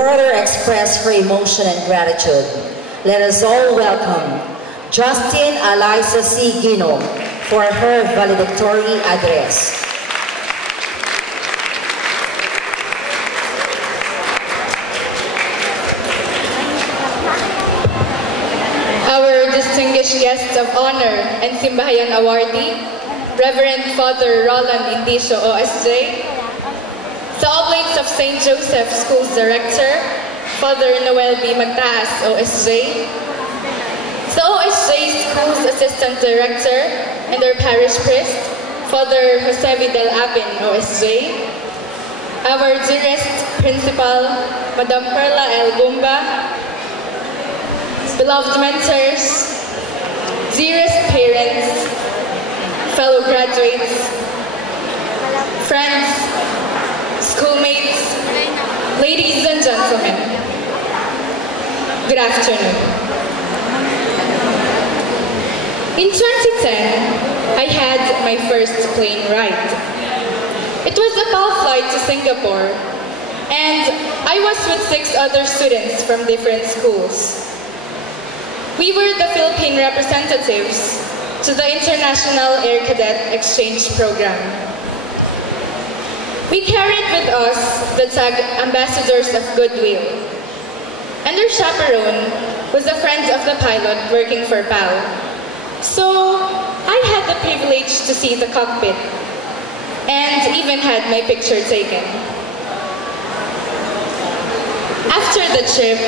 further express her emotion and gratitude. Let us all welcome Justin Eliza C. Gino for her valedictory address. Our distinguished guest of honor and Simbahayan awardee, Reverend Father Roland Indicio OSJ, sa Oblates of St. Joseph Schools Director, Father Noel B. Magtaas OSJ, sa OSJ Schools Assistant Director and our Parish Priest, Father Jose Vidal Apin OSJ, our dearest Principal, Madam Perla L. Gumba, beloved mentors, dearest parents, fellow graduates, friends, schoolmates, ladies and gentlemen, good afternoon. In 2010, I had my first plane ride. It was a PAL flight to Singapore, and I was with 6 other students from different schools. We were the Philippine representatives to the International Air Cadet Exchange Program. We carried with us the tag Ambassadors of Goodwill, and our chaperone was a friend of the pilot working for PAL. So I had the privilege to see the cockpit and even had my picture taken. After the trip,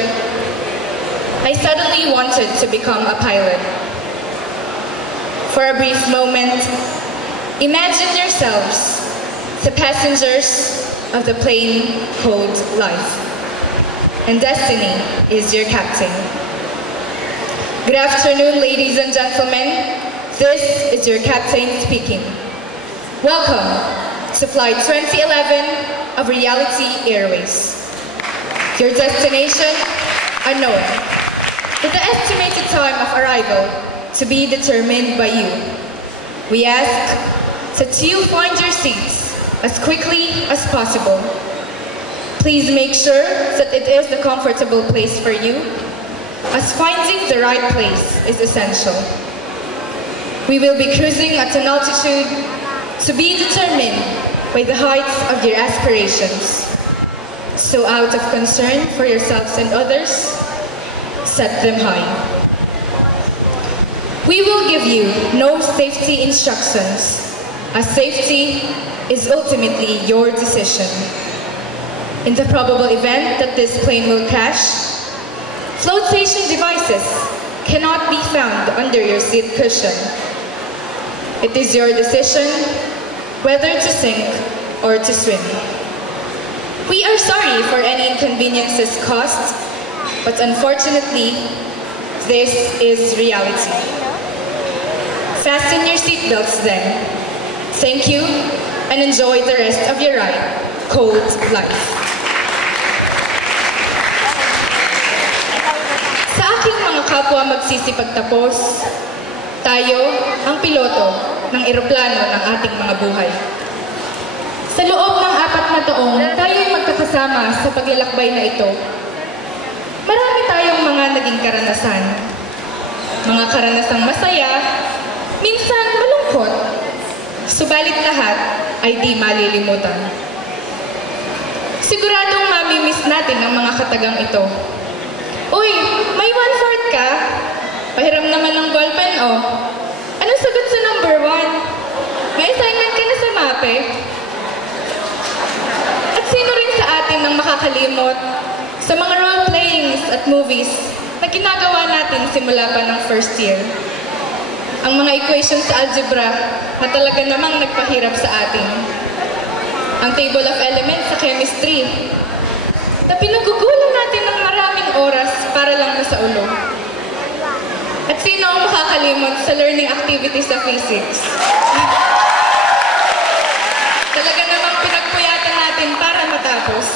I suddenly wanted to become a pilot. For a brief moment, imagine yourselves the passengers of the plane called life, and destiny is your captain. Good afternoon, ladies and gentlemen. This is your captain speaking. Welcome to Flight 2011 of Reality Airways. Your destination, unknown, with the estimated time of arrival to be determined by you. We ask that you find your seats as quickly as possible. Please make sure that it is a comfortable place for you, as finding the right place is essential. We will be cruising at an altitude to be determined by the heights of your aspirations. So out of concern for yourselves and others, set them high. We will give you no safety instructions, as safety is ultimately your decision. In the probable event that this plane will crash, flotation devices cannot be found under your seat cushion. It is your decision whether to sink or to swim. We are sorry for any inconveniences caused, but unfortunately, this is reality. Fasten your seatbelts then. Thank you, and enjoy the rest of your ride, called life. Sa aking mga kapwa magsisipagtapos, tayo ang piloto ng eroplano ng ating mga buhay. Sa loob ng 4 na taong, tayo'y magkakasama sa paglalakbay na ito. Marami tayong mga naging karanasan. Mga karanasang masaya, minsan malungkot, subalit lahat ay di malilimutan. Siguradong mamimiss natin ang mga katagang ito. Uy, may 1/4 ka? Pahiram naman ng ballpen, oh. Anong sagot sa number 1? May assignment ka na sa MAPE? At sino rin sa atin ang makakalimot sa mga role-playings at movies na ginagawa natin simula pa ng first year? Ang mga equations sa algebra na talaga namang nagpahirap sa atin. Ang table of elements sa chemistry na pinagugulan natin ng maraming oras para lang nasa ulo. At sino ang makakalimot sa learning activities sa physics? Talaga namang pinagpuyatan natin para matapos.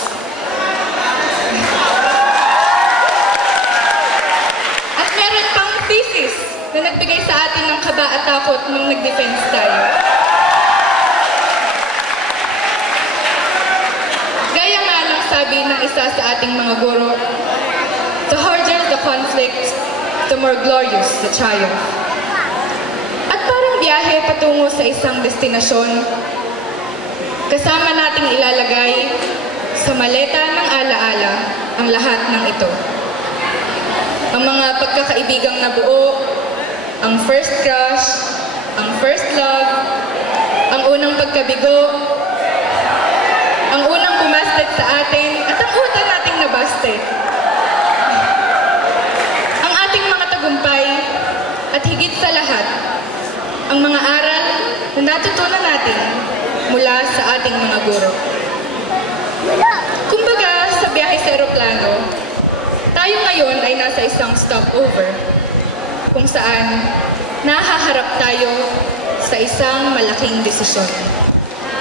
At meron pang thesis na nagbigay sa atin ng kaba at takot nung nag-defense tayo. Gaya nga lang sabi ng isa sa ating mga guro, the harder the conflict, the more glorious the triumph. At parang biyahe patungo sa isang destinasyon, kasama nating ilalagay sa maleta ng alaala ang lahat ng ito. Ang mga pagkakaibigang nabuo, ang first crush, ang first love, ang unang pagkabigo, ang unang bumasted sa atin, at ang utang nating nabasted. Ang ating mga tagumpay, at higit sa lahat, ang mga aral na natutunan natin mula sa ating mga guro. Kumbaga, sa biyahe sa eroplano, tayo ngayon ay nasa isang stopover kung saan nahaharap tayo sa isang malaking desisyon.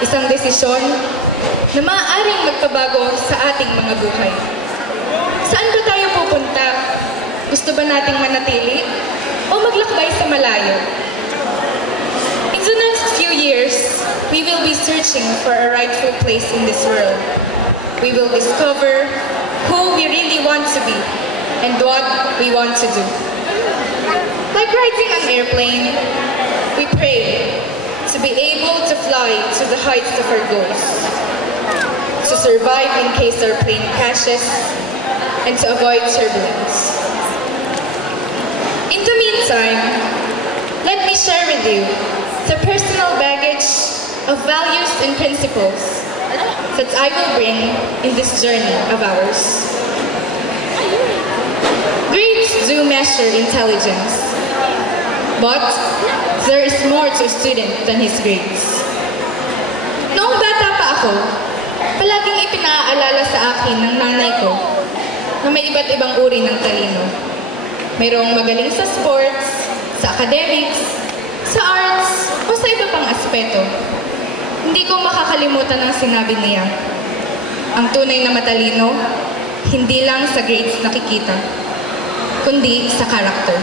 Isang desisyon na maaaring magpabago sa ating mga buhay. Saan ba tayo pupunta? Gusto ba nating manatili o maglakbay sa malayo? In the next few years, we will be searching for a rightful place in this world. We will discover who we really want to be and what we want to do. Like riding an airplane, we pray to be able to fly to the heights of our goals, to survive in case our plane crashes, and to avoid turbulence. In the meantime, let me share with you the personal baggage of values and principles that I will bring in this journey of ours. Grades do measure intelligence, but there is more to a student than his grades. Noong bata pa ako, palaging ipinaalala sa akin ng nanay ko na may iba't ibang uri ng talino. Mayroong magaling sa sports, sa academics, sa arts, o sa iba pang aspeto. Hindi ko makakalimutan ang sinabi niya. Ang tunay na matalino, hindi lang sa grades nakikita, kundi sa character.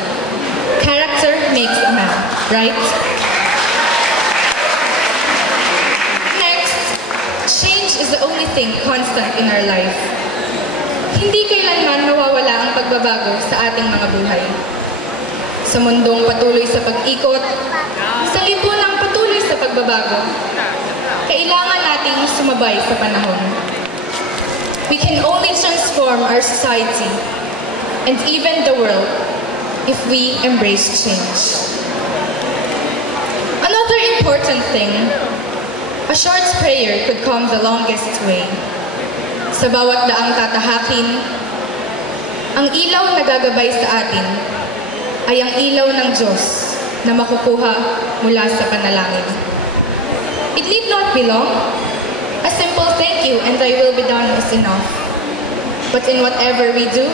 Character makes a man, right? Next, change is the only thing constant in our life. Hindi kailanman mawawala ang pagbabago sa ating mga buhay. Sa mundong patuloy sa pag-ikot, sa lipunang patuloy sa pagbabago, kailangan nating sumabay sa panahon. We can only transform our society and even the world if we embrace change. Another important thing, a short prayer could come the longest way. Sa bawat daang tatahakin, ang ilaw na gagabay sa atin ay ang ilaw ng Diyos na makukuha mula sa panalangin. It need not be long. A simple thank you and thy will be done is enough. But in whatever we do,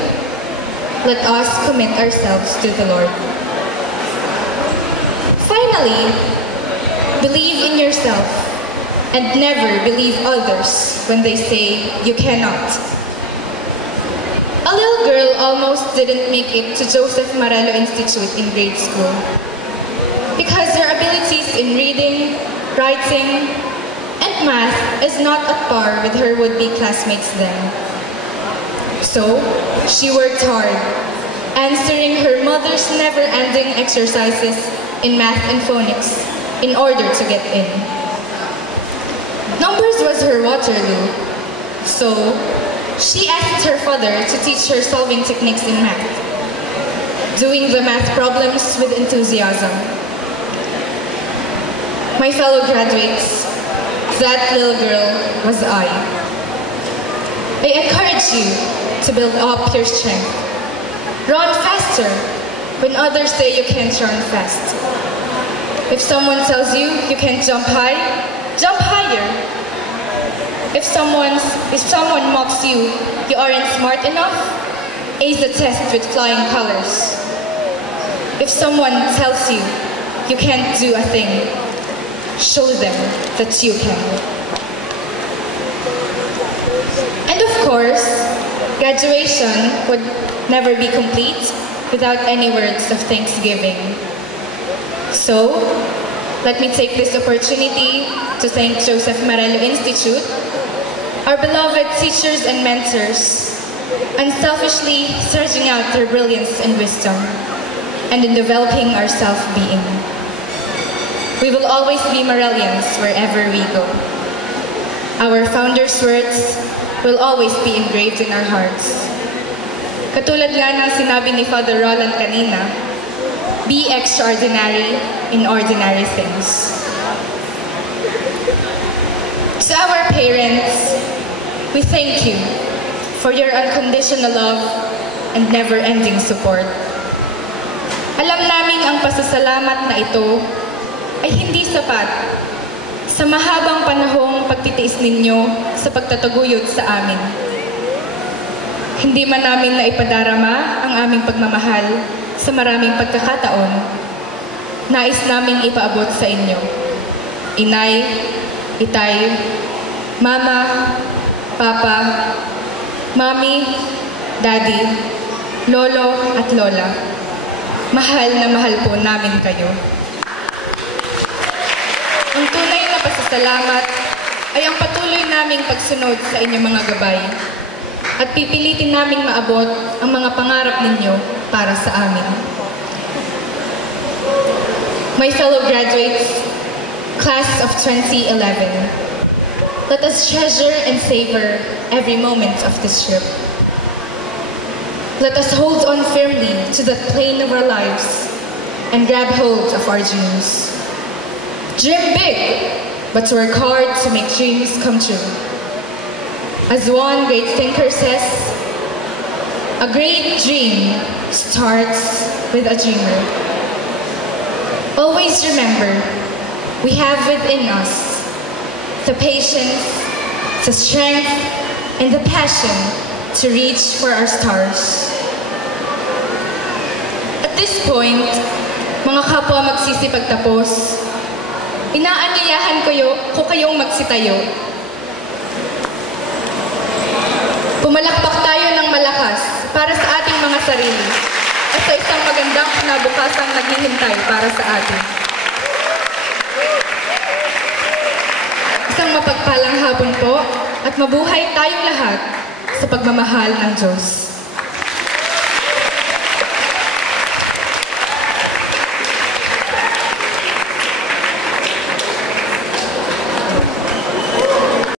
let us commit ourselves to the Lord. Finally, believe in yourself and never believe others when they say you cannot. A little girl almost didn't make it to Joseph Marello Institute in grade school because her abilities in reading, writing, and math is not at par with her would-be classmates then. So, she worked hard, answering her mother's never-ending exercises in math and phonics in order to get in. Numbers was her Waterloo, so she asked her father to teach her solving techniques in math, doing the math problems with enthusiasm. My fellow graduates, that little girl was I. I encourage you to build up your strength. Run faster when others say you can't run fast. If someone tells you you can't jump high, jump higher. If someone mocks you, you aren't smart enough, ace the test with flying colors. If someone tells you you can't do a thing, show them that you can. And of course, graduation would never be complete without any words of thanksgiving. So, let me take this opportunity to thank Joseph Marello Institute, our beloved teachers and mentors, unselfishly searching out their brilliance and wisdom, and in developing our self-being. We will always be Morellians wherever we go. Our founders' words will always be engraved in our hearts. Katulad nga ng sinabi ni Father Roland kanina, be extraordinary in ordinary things. To our parents, we thank you for your unconditional love and never-ending support. Alam naming ang pasasalamat na ito ay hindi sapat sa mahabang panahong pagtitiis ninyo sa pagtataguyod sa amin. Hindi man namin naipadarama ang aming pagmamahal sa maraming pagkakataon, nais naming ipaabot sa inyo. Inay, itay, mama, papa, mami, daddy, lolo at lola. Mahal na mahal po namin kayo. Ang tunay na pasasalamat ay ang patuloy naming pagsunod sa inyong mga gabay at pipilitin naming maabot ang mga pangarap ninyo para sa amin. My fellow graduates, class of 2011, let us treasure and savor every moment of this trip. Let us hold on firmly to the plane of our lives and grab hold of our dreams. Dream big, but work hard to make dreams come true. As one great thinker says, a great dream starts with a dreamer. Always remember, we have within us the patience, the strength, and the passion to reach for our stars. At this point, mga kapwa magsisipagtapos, inaanyayahan ko kayong magsitayo. Pumalakpak tayo ng malakas para sa ating mga sarili at sa isang magandang kinabukasang naghihintay para sa atin. Isang mapagpalang hapon po at mabuhay tayong lahat sa pagmamahal ng Diyos.